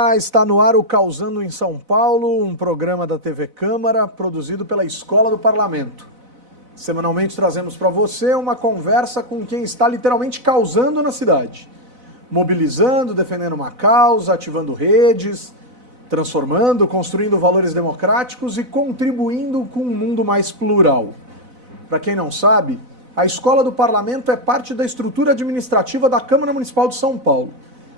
Olá, está no ar o Causando em São Paulo, um programa da TV Câmara produzido pela Escola do Parlamento. Semanalmente trazemos para você uma conversa com quem está literalmente causando na cidade. Mobilizando, defendendo uma causa, ativando redes, transformando, construindo valores democráticos e contribuindo com um mundo mais plural. Para quem não sabe, a Escola do Parlamento é parte da estrutura administrativa da Câmara Municipal de São Paulo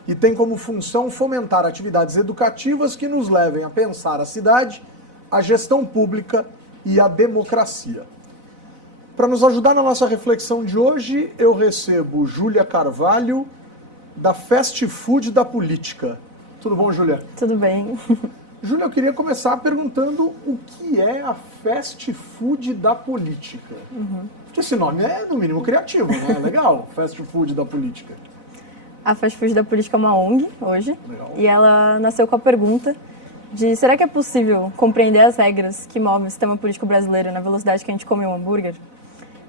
e tem como função fomentar atividades educativas que nos levem a pensar a cidade, a gestão pública e a democracia. Para nos ajudar na nossa reflexão de hoje, eu recebo Júlia Carvalho, da Fast Food da Política. Tudo bom, Júlia? Tudo bem. Júlia, eu queria começar perguntando o que é a Fast Food da Política. Porque esse nome é, no mínimo, criativo, né? Legal, Fast Food da Política. A Fast Food da Política é uma ONG hoje. Legal. E ela nasceu com a pergunta de será que é possível compreender as regras que movem o sistema político brasileiro na velocidade que a gente come um hambúrguer?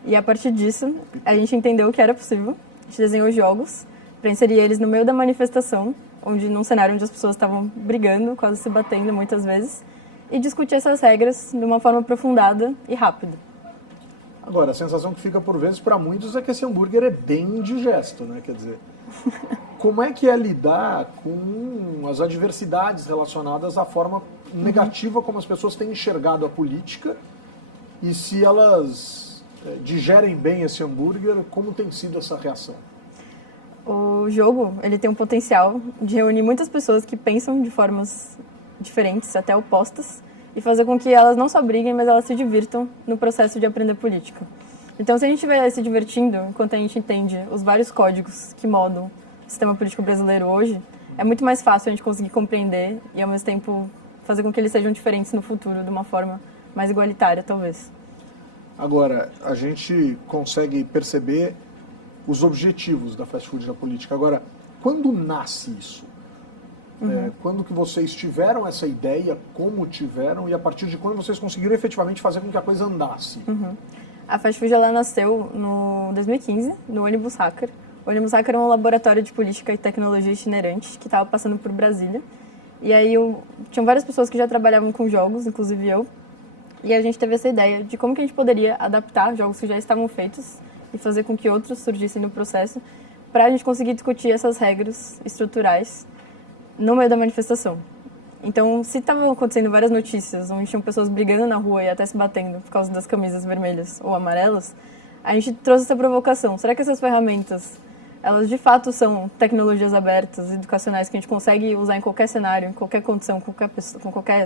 E a partir disso, a gente entendeu que era possível. A gente desenhou jogos para inserir eles no meio da manifestação, num cenário onde as pessoas estavam brigando, quase se batendo muitas vezes, e discutir essas regras de uma forma aprofundada e rápida. Agora, a sensação que fica por vezes para muitos é que esse hambúrguer é bem indigesto, né? Quer dizer, como é que é lidar com as adversidades relacionadas à forma negativa como as pessoas têm enxergado a política e se elas digerem bem esse hambúrguer, como tem sido essa reação? O jogo, ele tem um potencial de reunir muitas pessoas que pensam de formas diferentes, até opostas, e fazer com que elas não só briguem, mas elas se divirtam no processo de aprender política. Então, se a gente estiver se divertindo enquanto a gente entende os vários códigos que moldam o sistema político brasileiro hoje, é muito mais fácil a gente conseguir compreender e, ao mesmo tempo, fazer com que eles sejam diferentes no futuro, de uma forma mais igualitária, talvez. Agora, a gente consegue perceber os objetivos da Fast Food da Política. Agora, quando nasce isso? Quando que vocês tiveram essa ideia, como tiveram, e a partir de quando vocês conseguiram efetivamente fazer com que a coisa andasse? A Fast Food ela nasceu no 2015, no Ônibus Hacker. O Ônibus Hacker é um laboratório de política e tecnologia itinerante que estava passando por Brasília. E aí tinham várias pessoas que já trabalhavam com jogos, inclusive eu. E a gente teve essa ideia de como que a gente poderia adaptar jogos que já estavam feitos e fazer com que outros surgissem no processo para a gente conseguir discutir essas regras estruturais no meio da manifestação. Então, se estavam acontecendo várias notícias onde tinham pessoas brigando na rua e até se batendo por causa das camisas vermelhas ou amarelas, a gente trouxe essa provocação. Será que essas ferramentas, elas de fato são tecnologias abertas, educacionais, que a gente consegue usar em qualquer cenário, em qualquer condição, com qualquer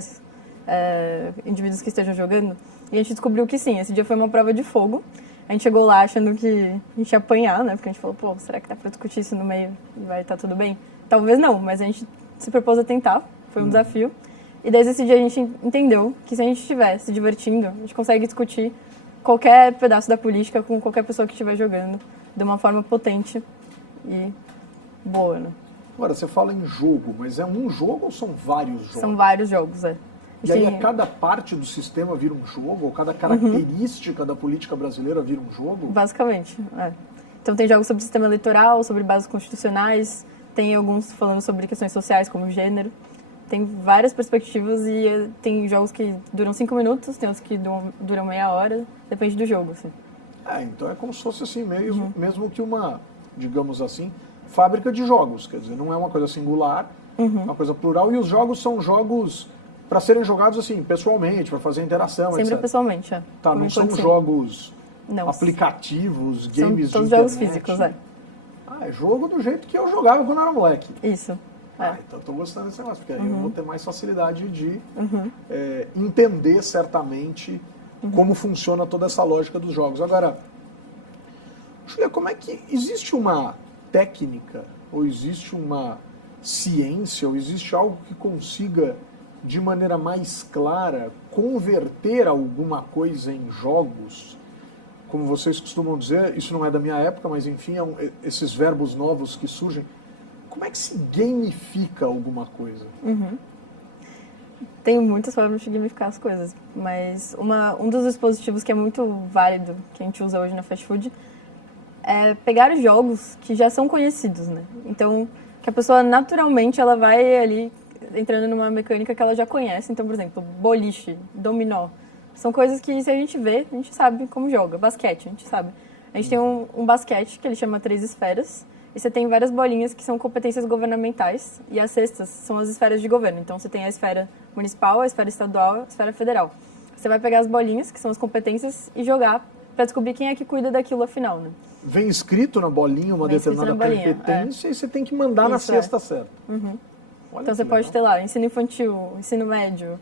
indivíduos que estejam jogando? E a gente descobriu que sim, esse dia foi uma prova de fogo. A gente chegou lá achando que a gente ia apanhar, né? Porque a gente falou, pô, será que dá pra discutir isso no meio e vai estar tudo bem? Talvez não, mas a gente se propôs a tentar, foi um desafio. E desde esse dia a gente entendeu que se a gente estiver se divertindo, a gente consegue discutir qualquer pedaço da política com qualquer pessoa que estiver jogando de uma forma potente e boa, né? Agora, você fala em jogo, mas é um jogo ou são vários jogos? São vários jogos, E aí cada parte do sistema vira um jogo, ou cada característica da política brasileira vira um jogo? Basicamente, Então tem jogos sobre o sistema eleitoral, sobre bases constitucionais, tem alguns falando sobre questões sociais, como gênero. Tem várias perspectivas e tem jogos que duram 5 minutos, tem outros que duram meia hora, depende do jogo, assim. Então é como se fosse assim mesmo que uma, digamos assim, fábrica de jogos. Quer dizer, não é uma coisa singular, é uma coisa plural, e os jogos são jogos para serem jogados assim, pessoalmente, para fazer interação, Sempre etc. pessoalmente, Tá, não são jogos aplicativos, games são todos de internet. jogos físicos, É jogo do jeito que eu jogava quando era moleque. Isso. Então estou gostando desse negócio, porque aí eu vou ter mais facilidade de entender certamente como funciona toda essa lógica dos jogos. Agora, Julia, como é que existe uma técnica, ou existe uma ciência, ou existe algo que consiga, de maneira mais clara, converter alguma coisa em jogos? Como vocês costumam dizer, isso não é da minha época, mas enfim, esses verbos novos que surgem. Como é que se gamifica alguma coisa? Tem muitas formas de gamificar as coisas, mas um dos dispositivos que é muito válido, que a gente usa hoje na Fast Food, é pegar jogos que já são conhecidos, né? Então, que a pessoa naturalmente ela vai ali entrando numa mecânica que ela já conhece. Então, por exemplo, boliche, dominó. São coisas que, se a gente vê, a gente sabe como joga. Basquete, a gente sabe. A gente tem um basquete, que ele chama 3 esferas, e você tem várias bolinhas que são competências governamentais, e as cestas são as esferas de governo. Então, você tem a esfera municipal, a esfera estadual, a esfera federal. Você vai pegar as bolinhas, que são as competências, e jogar para descobrir quem é que cuida daquilo afinal, né? Vem escrito na bolinha uma determinada competência e você tem que mandar na cesta certa. Então, você pode ter lá ensino infantil, ensino médio,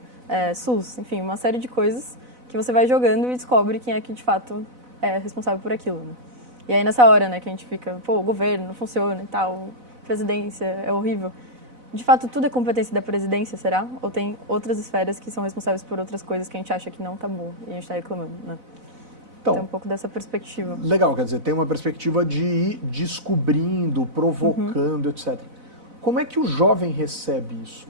SUS, enfim, uma série de coisas que você vai jogando e descobre quem é que, de fato, é responsável por aquilo, né? E aí, nessa hora, né, que a gente fica, pô, o governo não funciona e tal, presidência é horrível. De fato, tudo é competência da presidência, será? Ou tem outras esferas que são responsáveis por outras coisas que a gente acha que não tá bom e a gente tá reclamando, né? Então, tem um pouco dessa perspectiva. Legal, quer dizer, tem uma perspectiva de ir descobrindo, provocando, etc. Como é que o jovem recebe isso?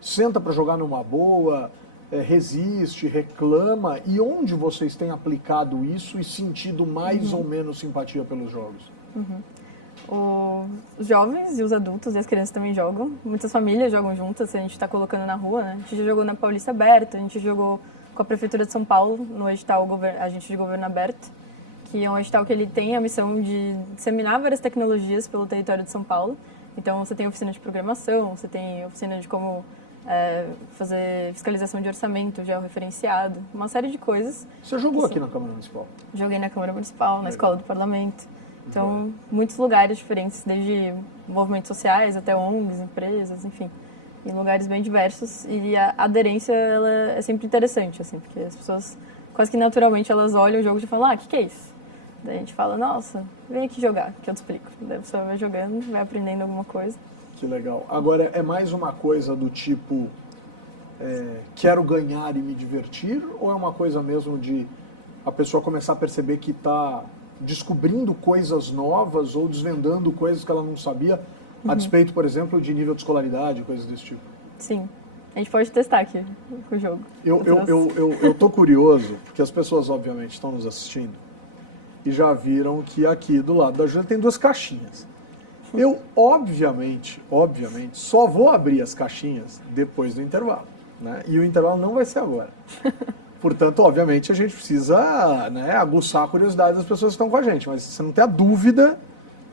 Senta para jogar numa boa, resiste, reclama, e onde vocês têm aplicado isso e sentido mais ou menos simpatia pelos jogos? Os jovens e os adultos e as crianças também jogam. Muitas famílias jogam juntas, a gente está colocando na rua, né? A gente já jogou na Paulista Aberta, a gente jogou com a Prefeitura de São Paulo, no edital Agente de Governo Aberto, que é um edital que ele tem a missão de disseminar várias tecnologias pelo território de São Paulo. Então, você tem oficina de programação, você tem oficina de como fazer fiscalização de orçamento georreferenciado, uma série de coisas. Você jogou aqui na Câmara Municipal? Joguei na Câmara Municipal, na Escola do Parlamento. Então, muitos lugares diferentes, desde movimentos sociais até ONGs, empresas, enfim, em lugares bem diversos. E a aderência, ela é sempre interessante, assim, porque as pessoas, quase que naturalmente, elas olham o jogo e falam, o que é isso? Daí a gente fala, nossa, vem aqui jogar, que eu te explico. Daí você vai jogando, vai aprendendo alguma coisa. Que legal. Agora, é mais uma coisa do tipo, quero ganhar e me divertir, ou é uma coisa mesmo de a pessoa começar a perceber que está descobrindo coisas novas ou desvendando coisas que ela não sabia, a despeito, por exemplo, de nível de escolaridade, coisas desse tipo? Sim. A gente pode testar aqui o jogo. Eu tô curioso, porque as pessoas, obviamente, estão nos assistindo e já viram que aqui do lado da Júlia tem 2 caixinhas. Eu, obviamente, só vou abrir as caixinhas depois do intervalo, né? E o intervalo não vai ser agora. Portanto, obviamente, a gente precisa, né, aguçar a curiosidade das pessoas que estão com a gente. Mas você não tem a dúvida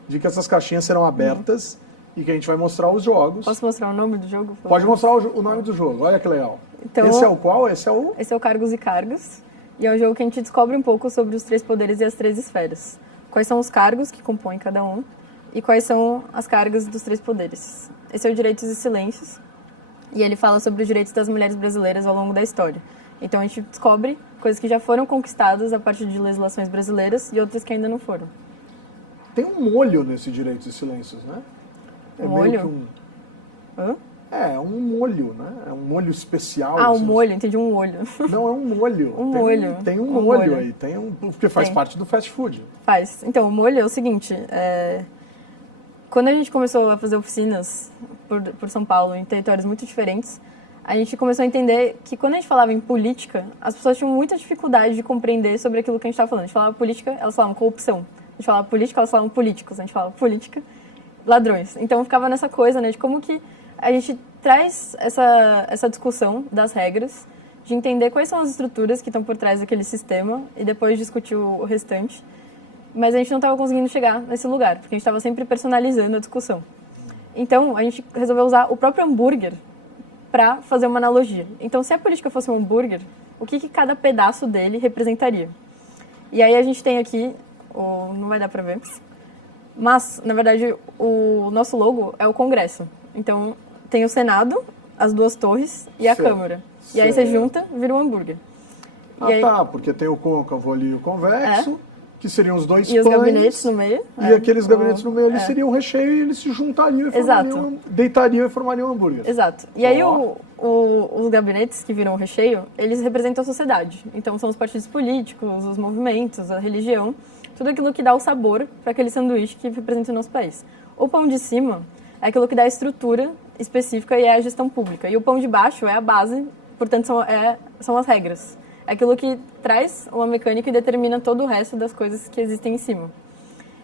de que essas caixinhas serão abertas e que a gente vai mostrar os jogos. Posso mostrar o nome do jogo? Pode mostrar o nome do jogo, olha que legal. Então, esse é o qual? Esse é o Cargos e Cargos. E é um jogo que a gente descobre um pouco sobre os 3 poderes e as 3 esferas. Quais são os cargos que compõem cada um e quais são as cargas dos 3 poderes. Esse é o Direitos e Silêncios. E ele fala sobre os direitos das mulheres brasileiras ao longo da história. Então, a gente descobre coisas que já foram conquistadas a partir de legislações brasileiras e outras que ainda não foram. Tem um molho nesse Direitos e Silêncios, né? Um molho? Meio que Hã? É um molho, né? É um molho especial. Um molho, entendi, um olho. Não, é um molho. Molho. Tem um molho aí, porque faz parte do fast food. Faz. Então, o molho é o seguinte, quando a gente começou a fazer oficinas por São Paulo, em territórios muito diferentes, a gente começou a entender que quando a gente falava em política, as pessoas tinham muita dificuldade de compreender sobre aquilo que a gente estava falando. A gente falava política, elas falavam corrupção. A gente falava política, elas falavam políticos. A gente falava política, ladrões. Então ficava nessa coisa, né, de como que a gente traz essa discussão das regras, de entender quais são as estruturas que estão por trás daquele sistema e depois discutir o restante. Mas a gente não estava conseguindo chegar nesse lugar, porque a gente estava sempre personalizando a discussão. Então, a gente resolveu usar o próprio hambúrguer para fazer uma analogia. Então, se a política fosse um hambúrguer, o que cada pedaço dele representaria? E aí a gente tem aqui, não vai dar para ver, mas, na verdade, o nosso logo é o Congresso. Então, tem o Senado, as 2 torres e a Câmara. E aí você junta, vira um hambúrguer. Porque tem o côncavo ali e o convexo, que seriam os 2 pães. E os gabinetes no meio. E aqueles gabinetes no meio, eles seriam um recheio e eles se juntariam e deitariam e formariam um hambúrguer. Exato. E aí os gabinetes que viram o recheio, eles representam a sociedade. Então são os partidos políticos, os movimentos, a religião, tudo aquilo que dá o sabor para aquele sanduíche que representa o nosso país. O pão de cima é aquilo que dá a estrutura específica e é a gestão pública. E o pão de baixo é a base, portanto são as regras. É aquilo que traz uma mecânica e determina todo o resto das coisas que existem em cima.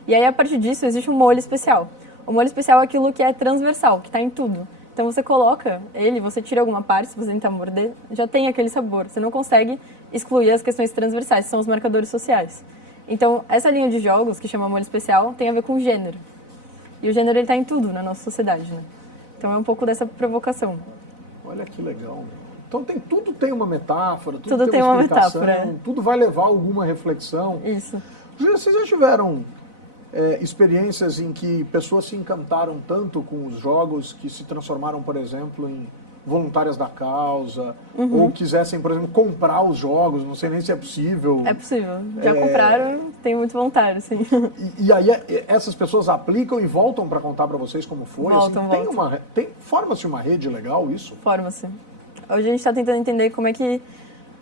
E aí, a partir disso, existe um molho especial. O molho especial é aquilo que é transversal, que está em tudo. Então você coloca ele, você tira alguma parte, se você tentar morder, já tem aquele sabor. Você não consegue excluir as questões transversais, que são os marcadores sociais. Então, essa linha de jogos, que chama molho especial, tem a ver com gênero. E o gênero está em tudo na nossa sociedade, né? Então é um pouco dessa provocação. Olha que legal. Então tudo tem uma metáfora, tudo tem uma metáfora. Tudo vai levar a alguma reflexão. Isso. Júlia, vocês já tiveram experiências em que pessoas se encantaram tanto com os jogos que se transformaram, por exemplo, em voluntárias da causa, ou quisessem, por exemplo, comprar os jogos, não sei nem se é possível. É possível. Já compraram, tem muito vontade, sim. E aí essas pessoas aplicam e voltam para contar para vocês como foi? Voltam. Forma-se uma rede legal isso? Forma-se. Hoje a gente está tentando entender como é que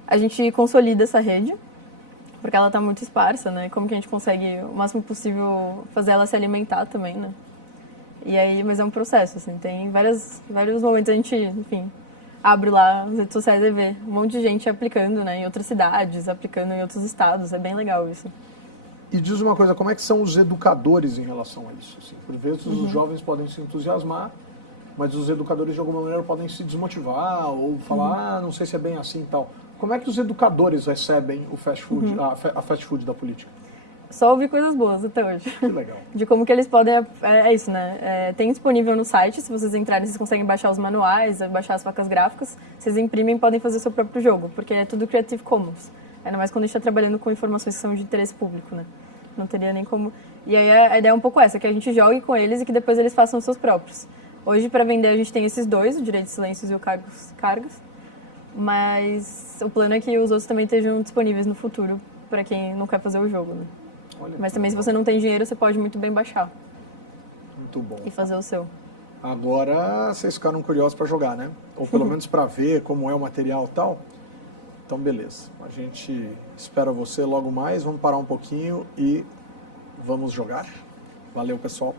a gente consolida essa rede, porque ela está muito esparsa, né? Como que a gente consegue o máximo possível fazer ela se alimentar também, né? E aí, mas é um processo, assim, tem vários momentos a gente, enfim, abre lá as redes sociais e vê um monte de gente aplicando, né, em outras cidades, aplicando em outros estados, é bem legal isso. E diz uma coisa, como é que são os educadores em relação a isso? Assim, por vezes os jovens podem se entusiasmar, mas os educadores de alguma maneira podem se desmotivar ou falar, não sei se é bem assim e tal. Como é que os educadores recebem o fast food, a fast food da política? Só ouvi coisas boas até hoje. Que legal. De como que eles podem... É isso, né? Tem disponível no site, se vocês entrarem, vocês conseguem baixar os manuais, baixar as facas gráficas. Vocês imprimem e podem fazer seu próprio jogo, porque é tudo Creative Commons. Ainda mais quando a gente está trabalhando com informações que são de interesse público, né? Não teria nem como... E aí a ideia é um pouco essa, que a gente jogue com eles e que depois eles façam os seus próprios. Hoje, para vender, a gente tem esses dois, o direito de silêncios e o cargas. Mas o plano é que os outros também estejam disponíveis no futuro para quem não quer fazer o jogo, né? Olha, mas também, se você não tem dinheiro, você pode muito bem baixar. Muito bom. E fazer o seu. Agora, vocês ficaram curiosos para jogar, né? Ou pelo menos para ver como é o material e tal. Então, beleza. A gente espera você logo mais. Vamos parar um pouquinho e vamos jogar. Valeu, pessoal.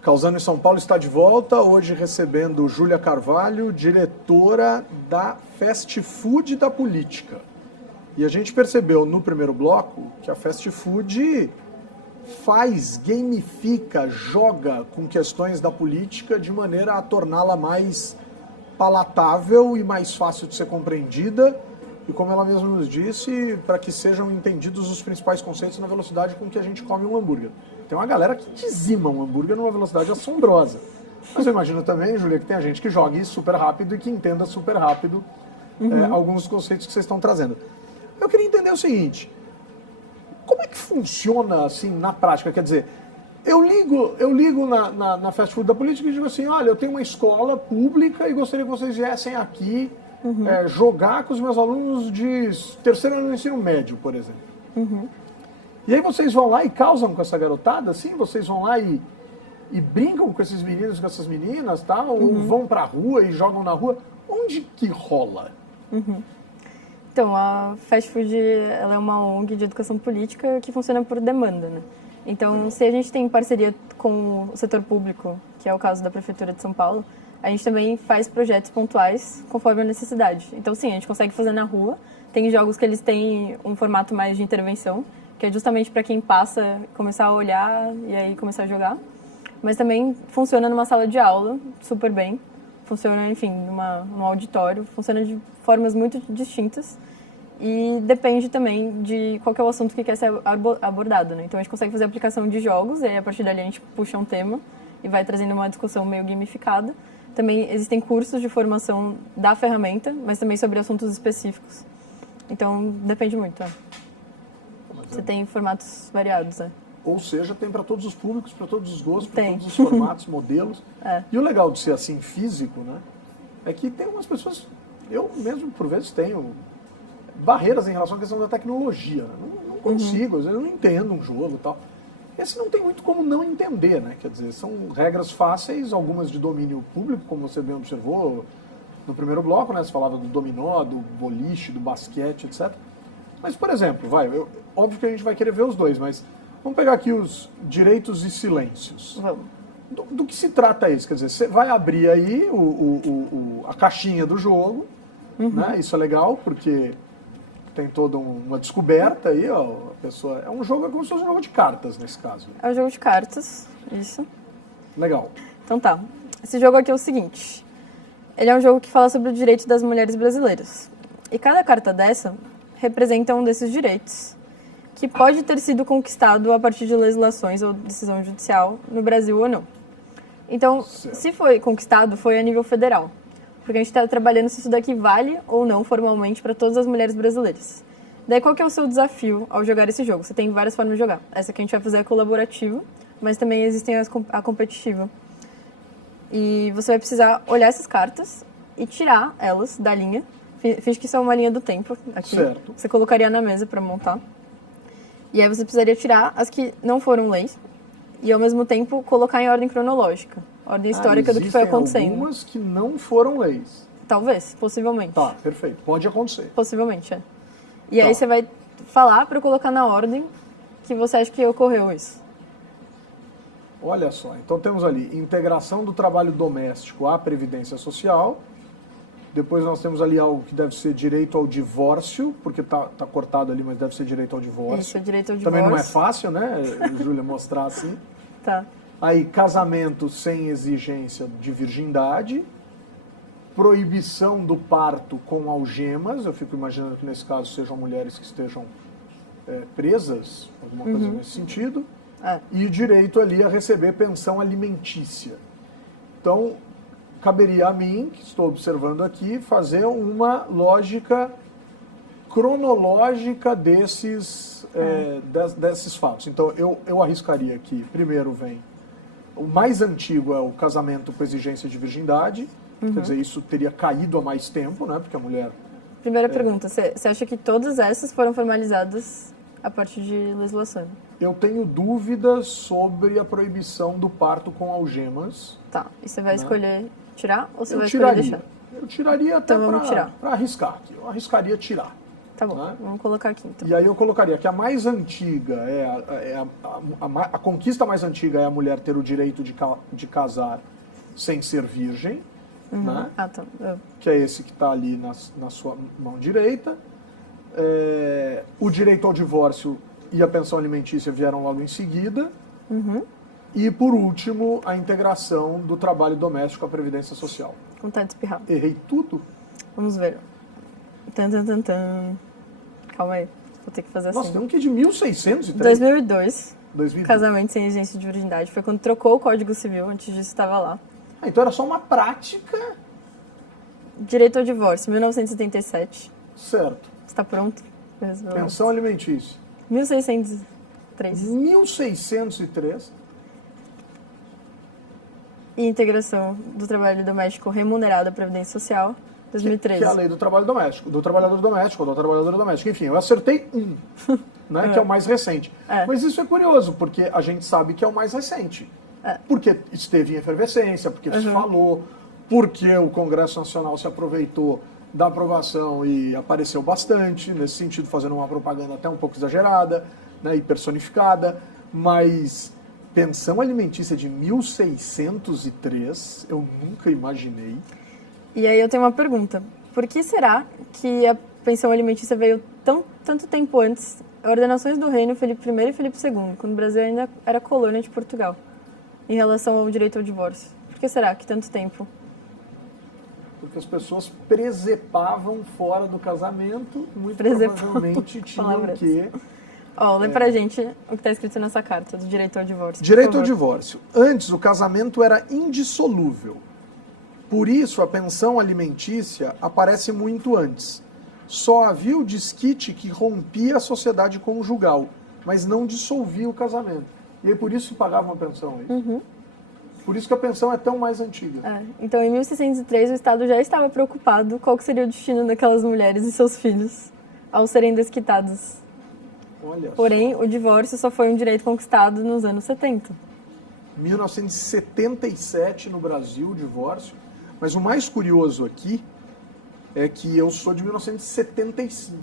Causando em São Paulo está de volta, hoje recebendo Júlia Carvalho, diretora da Fast Food da Política. E a gente percebeu no primeiro bloco que a Fast Food gamifica, joga com questões da política de maneira a torná-la mais palatável e mais fácil de ser compreendida. E como ela mesma nos disse, para que sejam entendidos os principais conceitos na velocidade com que a gente come um hambúrguer. Tem uma galera que dizima um hambúrguer numa velocidade assombrosa. Mas eu imagino também, Júlia, que tem a gente que jogue super rápido e que entenda super rápido alguns dos conceitos que vocês estão trazendo. Eu queria entender o seguinte, como é que funciona assim na prática? Quer dizer, eu ligo na Fast Food da Política e digo assim, olha, eu tenho uma escola pública e gostaria que vocês viessem aqui jogar com os meus alunos de terceiro ano do ensino médio, por exemplo. E aí vocês vão lá e causam com essa garotada, assim? Vocês vão lá e brincam com esses meninos, com essas meninas, tá? Ou vão pra rua e jogam na rua? Onde que rola? Então, a Fast Food, ela é uma ONG de educação política que funciona por demanda, né? Então, se a gente tem parceria com o setor público, que é o caso da Prefeitura de São Paulo, a gente também faz projetos pontuais conforme a necessidade. Então, sim, a gente consegue fazer na rua. Tem jogos que eles têm um formato mais de intervenção, que é justamente para quem passa começar a olhar e aí começar a jogar. Mas também funciona numa sala de aula super bem. Funciona, enfim, num auditório. Funciona de formas muito distintas. E depende também de qual que é o assunto que quer ser abordado, né? Então a gente consegue fazer aplicação de jogos, e aí a partir dali a gente puxa um tema e vai trazendo uma discussão meio gamificada. Também existem cursos de formação da ferramenta, mas também sobre assuntos específicos. Então depende muito, Você tem formatos variados, Ou seja, tem para todos os públicos, para todos os gostos, para todos os formatos, modelos. E o legal de ser assim físico, né, é que tem algumas pessoas, eu mesmo por vezes tenho barreiras em relação à questão da tecnologia. Né? Não consigo, às vezes eu não entendo um jogo e tal. Esse não tem muito como não entender, né? Quer dizer, são regras fáceis, algumas de domínio público, como você bem observou no primeiro bloco, né? Você falava do dominó, do boliche, do basquete, etc. Mas, por exemplo, óbvio que a gente vai querer ver os dois, mas vamos pegar aqui os direitos e silêncios. Vamos. Do que se trata isso? Quer dizer, você vai abrir aí a caixinha do jogo né? Isso é legal, porque tem toda uma descoberta aí, ó. A pessoa, é um jogo, como se fosse um jogo de cartas, nesse caso. É um jogo de cartas, isso. Legal. Então tá. Esse jogo aqui é o seguinte. Ele é um jogo que fala sobre o direito das mulheres brasileiras. E cada carta dessa representa um desses direitos, que pode ter sido conquistado a partir de legislações ou decisão judicial no Brasil ou não. Então, Certo. se foi conquistado, foi a nível federal. Porque a gente está trabalhando se isso daqui vale ou não formalmente para todas as mulheres brasileiras. Daí, qual que é o seu desafio ao jogar esse jogo? Você tem várias formas de jogar. Essa que a gente vai fazer é colaborativa, mas também existem a competitiva. E você vai precisar olhar essas cartas e tirar elas da linha. Finge que isso é uma linha do tempo aqui. Certo. Você colocaria na mesa para montar. E aí você precisaria tirar as que não foram leis e, ao mesmo tempo, colocar em ordem cronológica. Ordem histórica do que foi acontecendo. Existem algumas que não foram leis. Talvez, possivelmente. Tá, perfeito. Pode acontecer. Possivelmente, é. E aí Tá. você vai falar para eu colocar na ordem que você acha que ocorreu isso. Olha só, então temos ali integração do trabalho doméstico à previdência social. Depois nós temos ali algo que deve ser direito ao divórcio, porque tá cortado ali, mas deve ser direito ao divórcio. Isso, é direito ao divórcio. Também não é fácil, né, Júlia, mostrar assim. Tá. Aí, casamento sem exigência de virgindade. Proibição do parto com algemas. Eu fico imaginando que nesse caso sejam mulheres que estejam presas, alguma coisa nesse sentido. É. E o direito ali a receber pensão alimentícia. Então, caberia a mim, que estou observando aqui, fazer uma lógica cronológica desses fatos. Então, eu arriscaria aqui, primeiro vem, o mais antigo é o casamento com exigência de virgindade, quer dizer, isso teria caído há mais tempo, né, porque a mulher... Primeira pergunta, você acha que todas essas foram formalizadas a partir de legislação? Eu tenho dúvidas sobre a proibição do parto com algemas. Tá, e você vai escolher tirar ou você Eu vai escolher tiraria. deixar? Eu tiraria até Então vamos tirar. para arriscar aqui. Eu arriscaria tirar. Tá bom, Né? vamos colocar aqui então. E aí eu colocaria que a mais antiga a conquista mais antiga é a mulher ter o direito de casar sem ser virgem, né? Ah, tá. Que é esse que está ali na sua mão direita. O direito ao divórcio e a pensão alimentícia vieram logo em seguida. E, por último, a integração do trabalho doméstico à previdência social. Vontade de espirrar. Errei tudo? Vamos ver. Tan, tan, tan, tan. Calma aí, vou ter que fazer Nossa, assim. tem um que é de 1603. 2002, 2002. casamento sem exigência de virgindade. Foi quando trocou o Código Civil, antes disso estava lá. Ah, então era só uma prática. Direito ao divórcio, 1977. Certo. Está pronto? Pensão alimentícia. 1603. 1603. E integração do trabalho doméstico remunerado à Previdência Social, 2013. Que é a lei do trabalho doméstico, do trabalhador doméstico, ou da trabalhadora doméstica. Enfim, eu acertei um, né, que é o mais recente. Mas isso é curioso, porque a gente sabe que é o mais recente. Porque esteve em efervescência, porque se falou, porque o Congresso Nacional se aproveitou da aprovação e apareceu bastante, nesse sentido, fazendo uma propaganda até um pouco exagerada, né, e personificada, mas pensão alimentícia de 1603, eu nunca imaginei. E aí eu tenho uma pergunta. Por que será que a pensão alimentícia veio tanto tempo antes, ordenações do reino Felipe I e Felipe II, quando o Brasil ainda era colônia de Portugal, em relação ao direito ao divórcio? Por que será que tanto tempo? Porque as pessoas presepavam fora do casamento, muito provavelmente tinham que... Ó, lê pra gente o que está escrito nessa carta, do direito ao divórcio. Direito ao divórcio. Antes, o casamento era indissolúvel. Por isso, a pensão alimentícia aparece muito antes. Só havia o desquite que rompia a sociedade conjugal, mas não dissolvia o casamento. E aí, por isso se pagava uma pensão, é isso? Por isso que a pensão é tão mais antiga. Então, em 1603, o Estado já estava preocupado qual que seria o destino daquelas mulheres e seus filhos ao serem desquitados. Olha Porém, o divórcio só foi um direito conquistado nos anos 70. 1977 no Brasil, o divórcio. Mas o mais curioso aqui é que eu sou de 1975.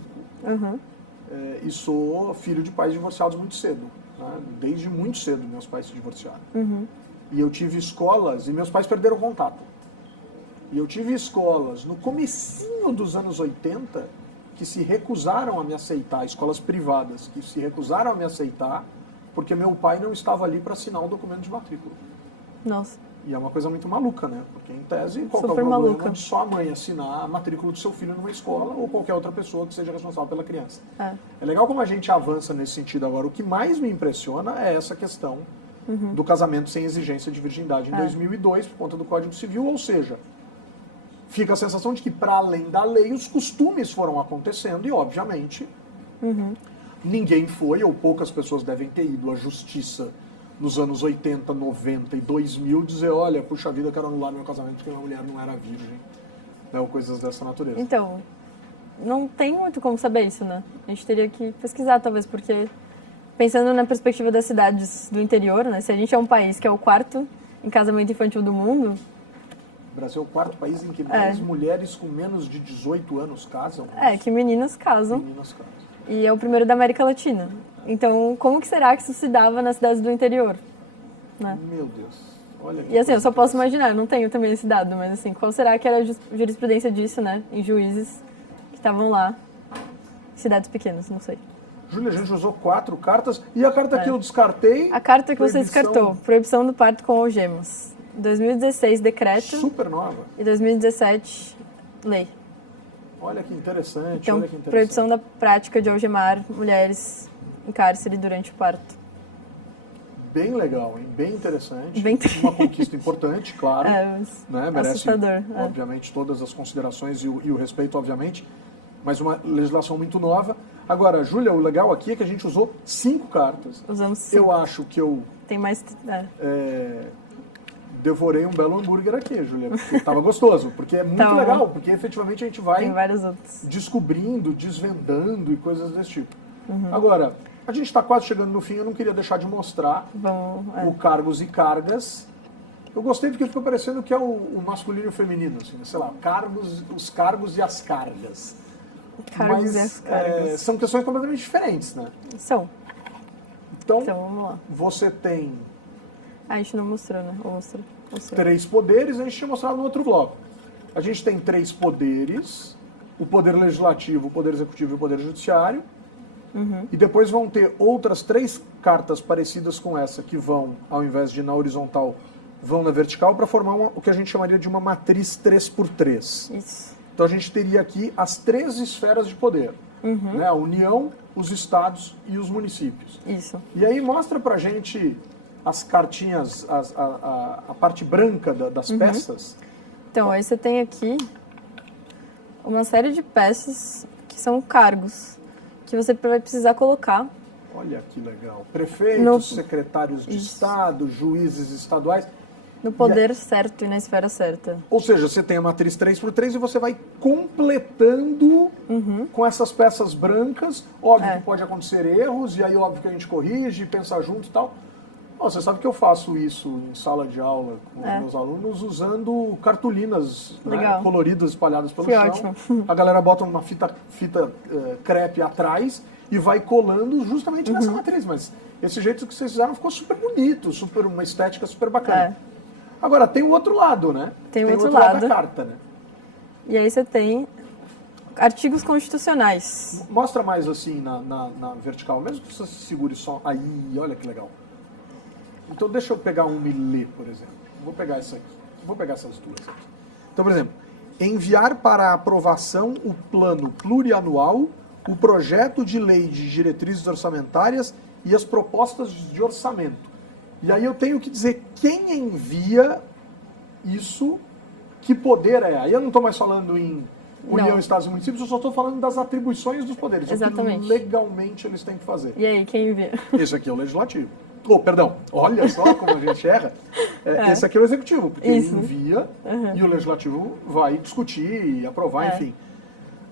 E sou filho de pais divorciados muito cedo. Né? Desde muito cedo meus pais se divorciaram. E eu tive escolas e meus pais perderam contato. E eu tive escolas no comecinho dos anos 80 que se recusaram a me aceitar, escolas privadas, que se recusaram a me aceitar porque meu pai não estava ali para assinar o documento de matrícula. Nossa. E é uma coisa muito maluca, né? Porque, em tese, qual que é o Super problema maluca. de só a mãe assinar a matrícula do seu filho numa escola ou qualquer outra pessoa que seja responsável pela criança? É legal como a gente avança nesse sentido agora. O que mais me impressiona é essa questão do casamento sem exigência de virgindade em 2002, por conta do Código Civil, ou seja, fica a sensação de que, para além da lei, os costumes foram acontecendo e, obviamente, ninguém foi, ou poucas pessoas devem ter ido à justiça nos anos 80, 90 e 2000 dizer, olha, puxa vida, eu quero anular meu casamento porque minha mulher não era virgem, né, ou coisas dessa natureza. Então, não tem muito como saber isso, né? A gente teria que pesquisar, talvez, porque pensando na perspectiva das cidades do interior, né? Se a gente é um país que é o quarto em casamento infantil do mundo... O Brasil é o quarto país em que mais mulheres com menos de 18 anos casam. Que meninas casam. Meninas casam. E é o primeiro da América Latina. Então, como que será que isso se dava nas cidades do interior? Né? Meu Deus. Olha que E assim, eu só posso interessante. imaginar, eu não tenho também esse dado, mas assim, qual será que era a jurisprudência disso, né? Em juízes que estavam lá, em cidades pequenas, não sei. Júlia, a gente usou 4 cartas e a carta que eu descartei... A carta que você proibição descartou, proibição do parto com algemas. 2016, decreto. Super nova. E 2017, lei. Olha que interessante, Então, olha que interessante. proibição da prática de algemar mulheres em cárcere durante o parto. Bem legal, hein? Bem interessante. Bem Uma conquista importante, claro. Mas Né? Merece, assustador. obviamente, todas as considerações e o respeito, obviamente. Mas uma legislação muito nova. Agora, Júlia, o legal aqui é que a gente usou 5 cartas. Usamos 5. Eu acho que eu Tem mais... devorei um belo hambúrguer aqui, Júlia. Porque estava gostoso. Porque é muito Tá bom. legal. Porque efetivamente a gente Tem vai vários outros. descobrindo, desvendando e coisas desse tipo. Agora, a gente está quase chegando no fim. Eu não queria deixar de mostrar Vamos... o cargos e cargas. Eu gostei porque ficou parecendo que é o masculino e o feminino, assim, sei lá, os cargos e as cargas. Cargos Mas e as cargas. são questões completamente diferentes, né? São. Então, Então, vamos lá. você tem A gente não mostrou, né? Ou mostrou? 3 poderes, a gente tinha mostrado no outro bloco. A gente tem 3 poderes, o poder legislativo, o poder executivo e o poder judiciário. E depois vão ter outras 3 cartas parecidas com essa, que vão, ao invés de ir na horizontal, vão na vertical, para formar o que a gente chamaria de uma matriz 3x3. Isso. Então a gente teria aqui as 3 esferas de poder. Né? A União, os estados e os municípios. Isso. E aí mostra pra gente as cartinhas, a parte branca das peças. Então, aí você tem aqui uma série de peças que são cargos que você vai precisar colocar. Olha que legal. Prefeitos, secretários de Estado, juízes estaduais. No poder certo e na esfera certa. Ou seja, você tem a matriz 3x3 e você vai completando com essas peças brancas. Óbvio que pode acontecer erros, e aí óbvio que a gente corrige, pensa junto e tal. Você sabe que eu faço isso em sala de aula com os meus alunos usando cartolinas, né, coloridas espalhadas pelo chão. Ótimo. A galera bota uma fita crepe atrás e vai colando justamente nessa matriz. Mas esse jeito que vocês fizeram ficou super bonito, uma estética super bacana. Agora, tem o outro lado, né? Tem o outro lado lado da carta, né? E aí você tem artigos constitucionais. Mostra mais assim na vertical, mesmo que você segure só. Aí, olha que legal. Então deixa eu pegar um e ler, por exemplo. Vou pegar essa aqui. Vou pegar essas duas aqui. Então, por exemplo, enviar para aprovação o plano plurianual, o projeto de lei de diretrizes orçamentárias e as propostas de orçamento. E aí eu tenho que dizer quem envia isso, que poder é. Aí eu não estou mais falando em União, Estados e Municípios, eu só estou falando das atribuições dos poderes. Exatamente. O que legalmente eles têm que fazer. E aí, quem envia? Esse aqui é o legislativo. Perdão, olha só como a gente erra. Esse aqui é o executivo, porque ele envia e o legislativo vai discutir e aprovar, enfim.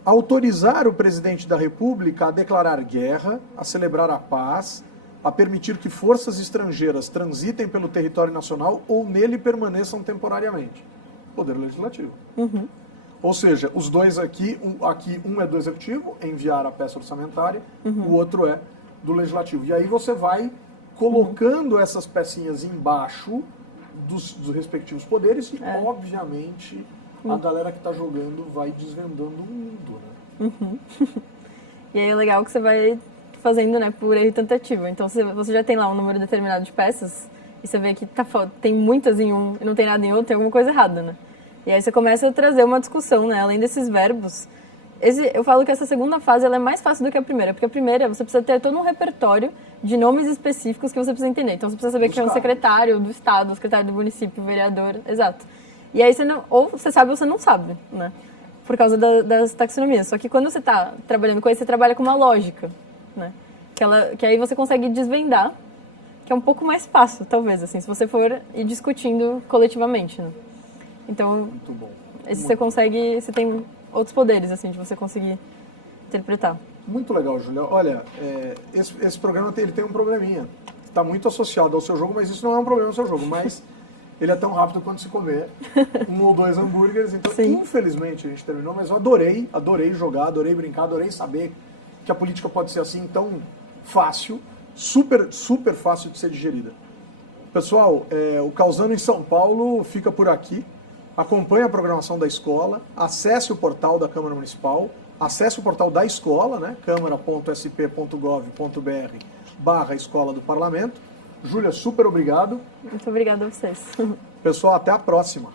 Autorizar o presidente da República a declarar guerra, a celebrar a paz, a permitir que forças estrangeiras transitem pelo território nacional ou nele permaneçam temporariamente. Poder legislativo. Ou seja, os dois aqui um é do executivo, enviar a peça orçamentária, o outro é do legislativo. E aí você vai colocando essas pecinhas embaixo dos respectivos poderes e, obviamente, a galera que está jogando vai desvendando o mundo, né? E aí é legal que você vai fazendo, né, por erro e tentativa. Então, se você já tem lá um número determinado de peças, e você vê que tem muitas em um e não tem nada em outro, tem alguma coisa errada, né? E aí você começa a trazer uma discussão, né? Além desses verbos, eu falo que essa segunda fase ela é mais fácil do que a primeira, porque a primeira você precisa ter todo um repertório de nomes específicos que você precisa entender. Então, você precisa saber que é um secretário do estado, um secretário do município, um vereador, exato. E aí ou você sabe ou você não sabe, né? Por causa das taxonomias. Só que quando você está trabalhando com isso, você trabalha com uma lógica, né? Que aí você consegue desvendar, que é um pouco mais fácil, talvez, assim, se você for ir discutindo coletivamente, né? Então, Muito bom. Você tem outros poderes, assim, de você conseguir interpretar. Muito legal, Júlia. Olha, esse programa ele tem um probleminha. Está muito associado ao seu jogo, mas isso não é um problema no seu jogo, mas ele é tão rápido quanto se comer 1 ou 2 hambúrgueres. Então, Sim. Infelizmente, a gente terminou, mas eu adorei jogar, adorei brincar, adorei saber que a política pode ser assim tão fácil, super, super fácil de ser digerida. Pessoal, o Causando em São Paulo fica por aqui. Acompanhe a programação da escola, acesse o portal da Câmara Municipal, acesse o portal da escola, né, câmara.sp.gov.br/Escola do Parlamento. Júlia, super obrigado. Muito obrigada a vocês. Pessoal, até a próxima.